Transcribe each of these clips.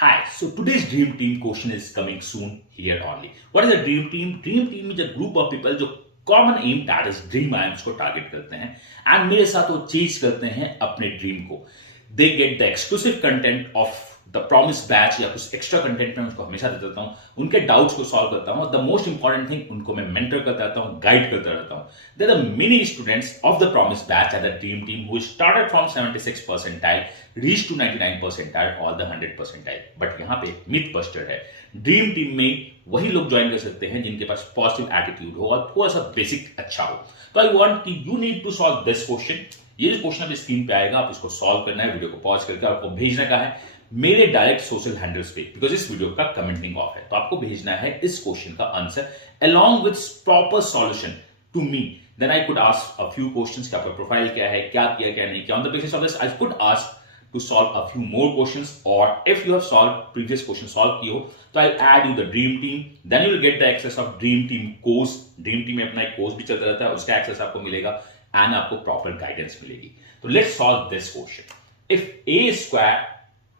Hi, so today's dream team question is coming soon here only. What is a dream team? Dream team is a group of people जो common aim that is dream aims को target करते हैं and मेरे साथ वो chase करते हैं अपने ड्रीम को. They get the exclusive content of the promise batch या कुछ एक्स्ट्रा कंटेंट मैं उनको हमेशा देता रहता हूँ, उनके डाउट्स को सॉल्व करता हूँ. द मोस्ट इंपॉर्टेंट थिंग, उनको मैं मेंटर करता रहता हूँ, गाइड करता रहता हूँ. They the many students of the promise batch at the dream team who started from 76 percentile reach to 99 percentile और द 100 परसेंटाइल. बट यहाँ पे मिथ बस्टर है. ड्रीम टीम में वही लोग ज्वाइन कर सकते हैं जिनके पास पॉजिटिव एटीट्यूड हो और थोड़ा सा बेसिक अच्छा हो. तो आई वांट कि you need to solve this question. ये जो क्वेश्चन अभी स्क्रीन पे आएगा, आप इसको सॉल्व करना है. वीडियो को पॉज करके आपको भेजना का है मेरे डायरेक्ट सोशल हैंडल्स पे, बिकॉज इस वीडियो का कमेंटिंग ऑफ है. तो आपको भेजना है इस क्वेश्चन का answer along with proper solution to me. Then I could ask a few questions कि आपका प्रोफाइल क्या है, क्या किया क्या नहीं किया. On the basis of this I could ask to solve a few more questions, or if you have solved previous question solve किए हो तो I'll add you the dream team. Then you will get the access of dream team course. dream team में अपना एक course भी चलता रहता है, उसका एक्सेस आपको मिलेगा एंड आपको प्रॉपर गाइडेंस मिलेगी. तो let's solve this question. If a square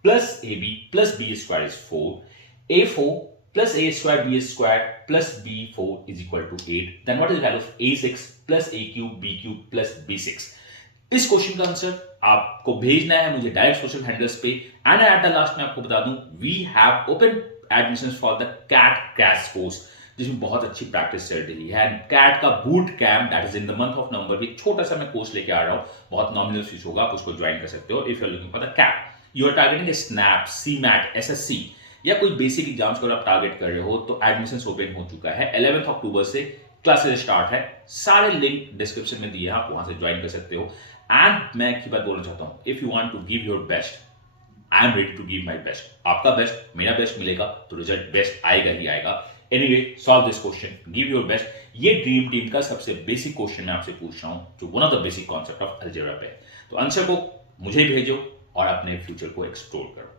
plus ab plus b square is 4, a4 plus a square b square plus b4 is equal to 8, then what is the value of a6 plus a cube b cube plus b6? इस question का answer आपको भेजना है मुझे direct social handles पे. And at the last में आपको बता दूं, we have open admissions for the CAT crash course, जिसमें बहुत अच्छी प्रैक्टिस चल रही है. एंड कैट का boot camp that is in the month of November, एक छोटा सा मैं कोर्स लेके आ रहा हूं, बहुत नॉमिनल फीस होगा, आप उसको ज्वाइन कर सकते हो. If you are looking for the CAT, you are targeting SNAP, CMAT, SSC या कोई बेसिक एग्जाम्स को आप टारगेट कर रहे हो तो एडमिशंस ओपन हो चुका है. 11 अक्टूबर से क्लासेस स्टार्ट है. सारे लिंक डिस्क्रिप्शन में दिए हैं, आप वहां से ज्वाइन कर सकते हो. एंड मैं एक ही बात बोलना चाहता हूं, if you want to give your best, I am ready to give my best. आपका बेस्ट, मेरा बेस्ट मिलेगा तो रिजल्ट बेस्ट आएगा ही आएगा. Anyway, solve this question, give your best. ये ड्रीम टीम का सबसे बेसिक क्वेश्चन मैं आपसे पूछ रहा हूं, जो one of the basic concept of algebra पे. तो आंसर को मुझे भेजो और अपने फ्यूचर को एक्सप्लोर करो.